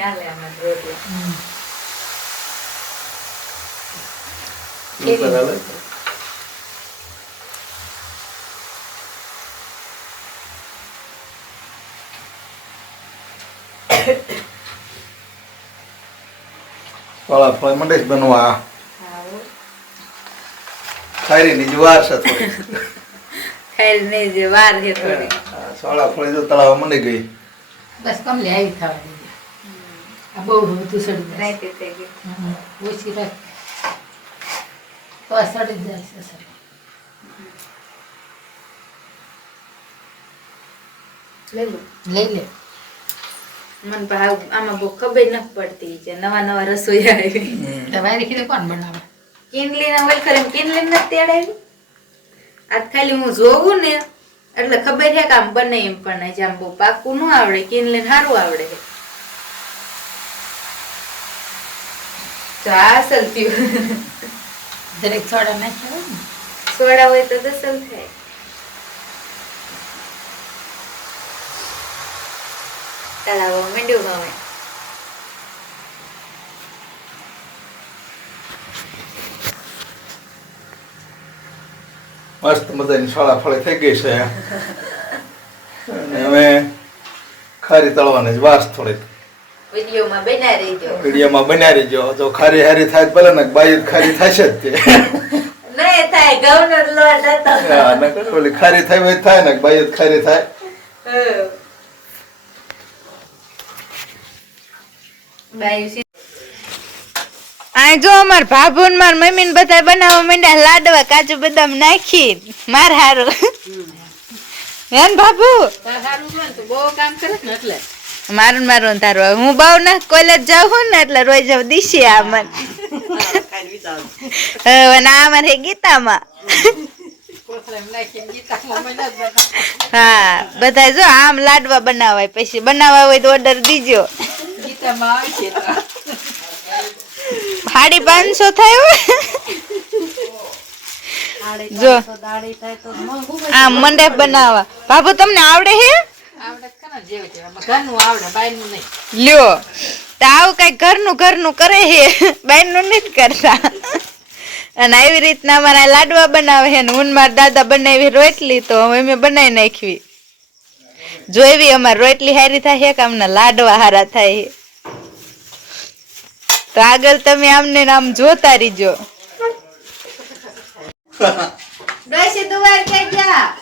હાલે આમાં રોટલા વાળા ફળ મંડે જ બનવા ખારીની જ વાર છે થોડી ખાઈ નહીં જે વાર છે થોડી સોળા ફળી જો તળાવ મંડી ગઈ બસ કમલે આવી થવા દઈએ આ બહુ બધું સડી જાય રાતે થઈ ગઈ ઓછી રાખ તો આ સડી જાય છે સર લઈ લે મને આમાં બહુ ખબર નથી પડતી છે નવા નવા રસોઈ આવી તમારી ખીરે કોણ બનાવે કિનલી ના વલખર એમ કિનલી નથી તેડાવી આજ ખાલી હું જોઉં ને એટલે ખબર છે કે આમ બને એમ પણ છે આમ બહુ પાકું ન આવડે કિનલી સારું આવડે છે તો આ અસલ થયું દરેક સોડા નાખ્યા હોય ને સોડા હોય તો અસલ થાય તળાવ મીંડું ગમે મસ્ત મજાની સોળા ફળી થઈ ગઈ છે અને હવે ખારી તળવાની જ વાર થોડીક વિડીયોમાં બના રહીજો વિડીયોમાં બન્યા રહીજો જો ખારી હારી થાય તો ભલે ને બાયું ખારી થશે જ તે નહીં થાય ઘઉંનો લોટ હતો હા નકર ઓલી ખારી થાય હોય થાય ને બાયું ખારી થાય આ જો અમાર ભાભુ ને માર મમ્મી ને બધા બનાવવા માંડ્યા લાડવા કાજુ બદામ નાખી માર હારું હેન ભાભુ સારું હોય તો બહુ કામ કરે ને એટલે મારું તારું હું બહુ ના કોલેજ જાઉં ને એટલે રોજ જાઉં દિશી આ મન હવે આ મારે ગીતામાં હા બધા જો આમ લાડવા બનાવાય પછી બનાવવા હોય તો ઓર્ડર દીજો ગીતામાં આવે છે 550 થયું જો આમ મંડપ બનાવવા બાબુ તમને આવડે હે આવડે ખરા જેવું છે ઘરનું આવડે બહારનું નહીં લ્યો તો આવું કઈ ઘરનું કરે હે બહારનું નથી કરતા અને આવી રીતના અમારા લાડવા બનાવે છે ને હું મારા દાદા બનાવી રોટલી તો અમે બનાવી નાખવી જોઈવી અમારે રોટલી હારી થાય છે કે અમને લાડવા હારા થાય છે તો આગળ તમે આમને આમ જોતા રહીજો ડોશી દુવાર કે જા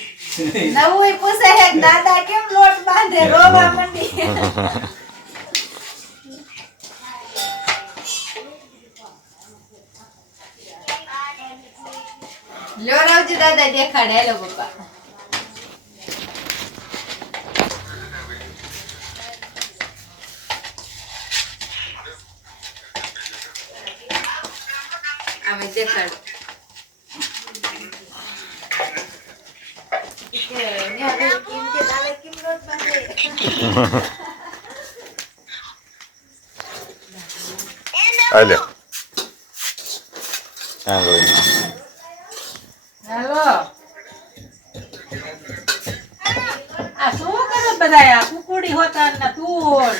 નવું પૂછે હે દાદા કેમ લોટ બાંધે રોવા મંડી લ્યો રાવજી દાદા દેખાડે હેલો પપ્પા આમે દેખાડો Алло. Алло. હેલો આ શું કરે બધા આ કુકુડી હોતા ને તું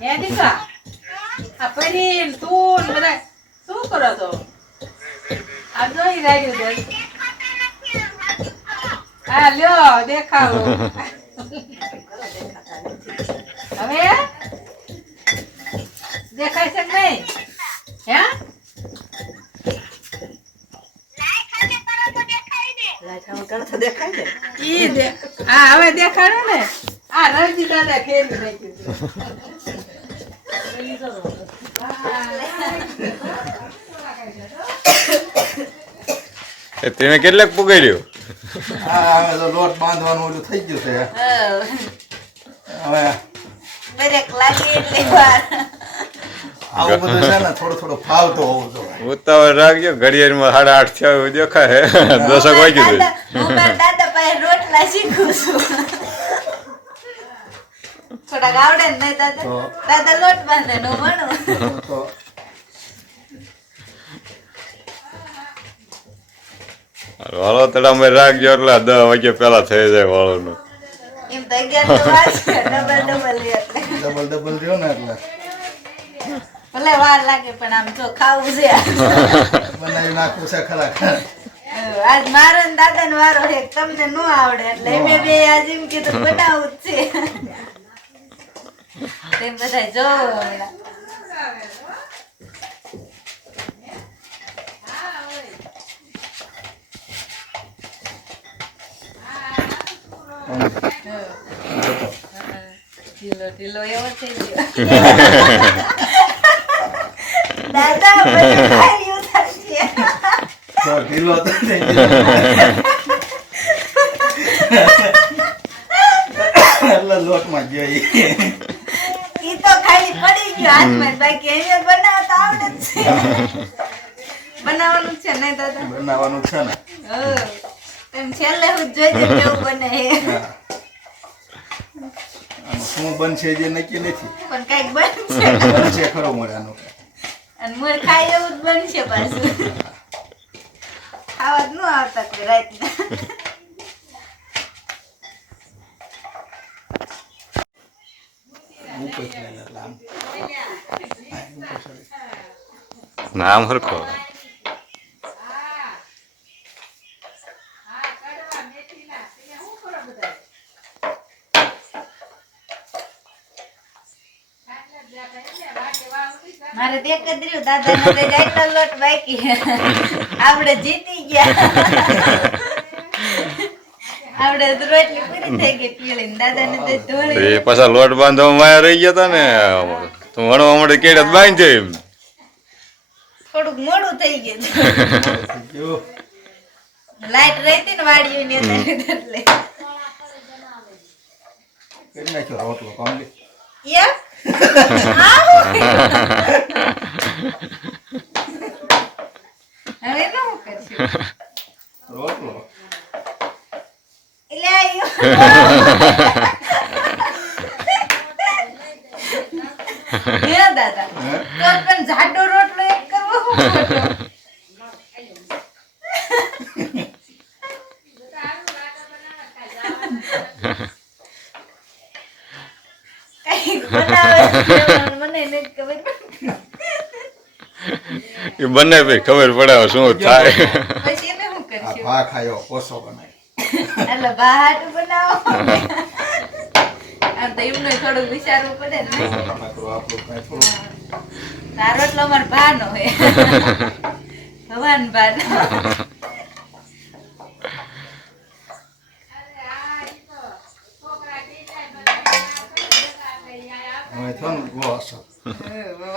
હે દીકા આ પરીન તું બધા શું કરો તો આ જોઈ રહ્યું છે હા લ્યો દેખાવો હવે દેખાય છે કે નહીં હે હા હવે દેખાડો ને આ રણજી દાદા ખેલી નાખ્યું તમે કેટલાક પુગાડ્યો હા હવે તો લોટ બાંધવાનું ઓલું થઈ ગયું છે હવે દરેક લાગી એટલી વાર આવું બધું છે ને થોડું થોડું ફાવતો હોવું જોઈએ. ઉતાવળ રાખજો, ઘડિયાળમાં 8:30 થયા એવું દેખાય. 10 વાગી ગયું. હું મારા દાદા પાસે રોટલા શીખું છું. થોડાક આવડે ને નહીં દાદા? તો. દાદા લોટ બાંધે ને હું ભણું. તો વાળો તડામાં રાખજો એટલે 10 વાગ્યા પહેલા થઈ જાય વાળોનું. એમ તો 11 તો વાગશે, ડબલ એટલે. ડબલ રહ્યો ને એટલે ભલે વાર લાગે પણ આમ જો ખાવું છે. બનાવી નાખવું છે ખરા. આજ મારો ને દાદા નો વારો છે, તમને નો આવડે એટલે અમે બે આજ એમ કીધું બનાવું જ છે. તેમ બધા જોવો હમણાં. ઢીલો એવો થઈ ગયો. દાદા બધું ખાઈ ઉતારશે. તો ઢીલો તો થઈ ગયો. એટલે લોટમાં જઈ ઈ તો ખાલી પડી ગયો હાથમાં, બાકી એને બનાવતા આવડે જ છે. બનાવવાનું છે નહીં દાદા? બનાવવાનું છે ને. એમ છેલ્લે હું જોઈજે કેવું બને હે. આનું શું બનશે જે નક્કી નથી. પણ કઈક બનશે. બનશે ખરો મળે આનું. અને મોર ખાય એવું જ બનશે પાછું. ખાવા જ ન આવતા કોઈ રાતના. ઉપર લઈને એટલે આમ. નામ હરખો. મારે દેખ જ રહ્યું દાદા ને એટલો લોટ બાકી. આપણે જીતી ગયા. આપણે તો રોટલી પૂરી થઈ ગઈ પીળી ને દાદા ને તો ધોળી. એ પાછા લોટ બાંધવામાં વાયા રહી ગયા તા ને, તો વણવા માટે કેડત બાંધી એમ. થોડુંક મોડું થઈ ગયું. જો લાઈટ રહેતી ને વાડીઓ ની એટલે. કરી નાખ્યો રોટલો કમ્પ્લીટ. યસ. હવે શું કરશું? રોટલો એટલે આયો. હે દાદા, તો પણ જાડો રોટલો એક કરવો શું ખોટો? કઈ બનાવે છે, મને નથી ખબર. એ બંને ભાઈ ખબર પડે હવે શું થાય. પછી એને શું આ કરશું? ભા ખાયો પોસો બનાવી. એટલે બહાટું બનાવો. આમ તો એમને થોડું વિચારવું પડે ને. આપણું કાંઈ થોડું તારો એટલો અમારો ભાનો હોય. ભગવાન ભાનો. હવે થયો ને ગોસ.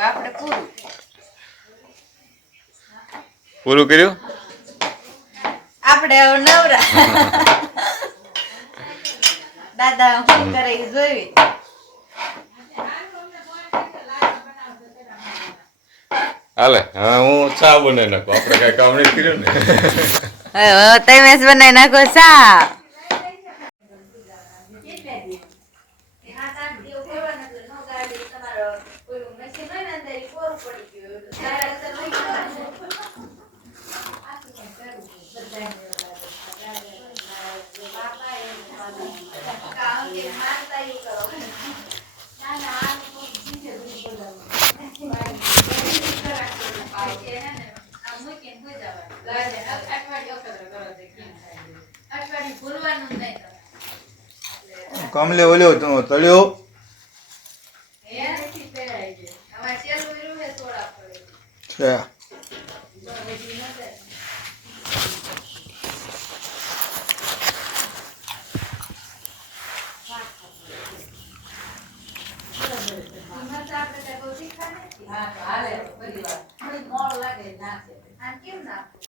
આપણે પૂરું. પૂરું કર્યું. આપણે હવે નવરા. દાદા શું કરે એ જોઈ. હાલે હા હું ચા બનાવી નાખું, આપણે કઈ કામ નહીં કર્યું ને. તમે જ બનાવી નાખો સા. કમલે ઓલ્યો તો તળ્યો છે.